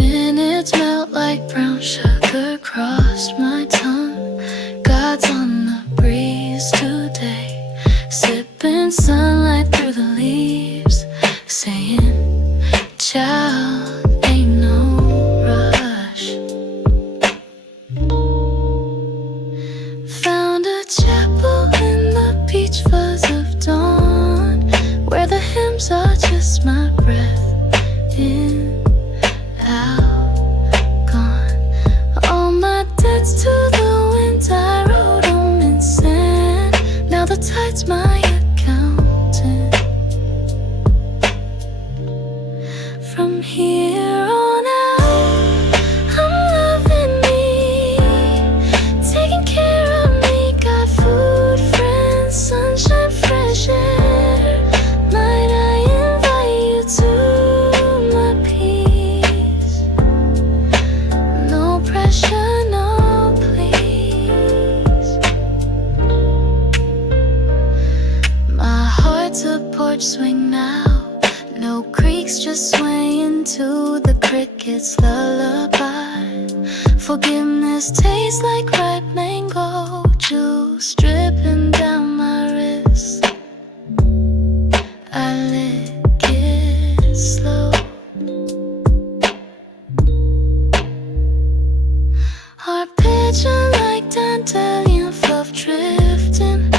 Minutes melt like brown sugar across my tongue. God's on the breeze today, sipping sunlight through the leaves, saying, child, ain't no rush. Found a chapel in the beach fuzz of dawn, where the hymns are just my breath in, out, gone. All my debts to the wind, I wrote them in sand. Now the tide's my accountant. From here on out, I'm loving me, taking care of me. Got food, friends, sunshine, fresh air. Might I invite you to my peace? No pressure, no please. My heart's a porch swing now, no creaks, just swaying to the crickets' lullaby. Forgiveness tastes like ripe mango juice dripping down my wrist. I lick it slow. Our pigeon like dandelion fluff drifting,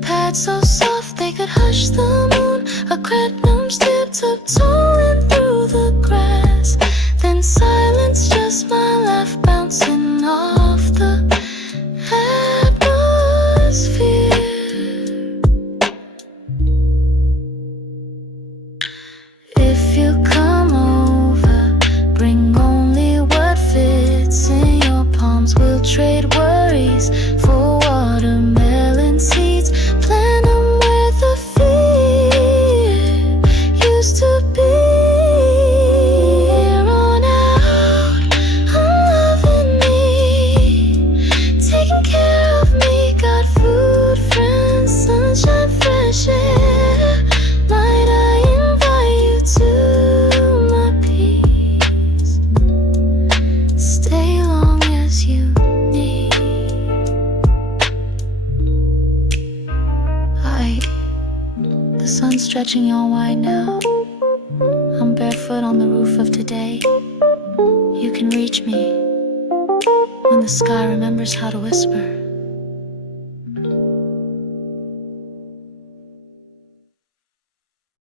pads so soft they could hush the moon. Aquariums tiptoeing through the grass, then silence, just my laugh bouncing off the atmosphere. If you come over, bring only what fits in your palms. We'll trade worries for watermelon seeds. Plant them where the fear used to be. Here on out, I'm loving me, taking care of me. Got food, friends, sunshine, fresh air. Might I invite you to my peace? Stay long as you need. The sun's stretching all wide now. I'm barefoot on the roof of today. You can reach me when the sky remembers how to whisper.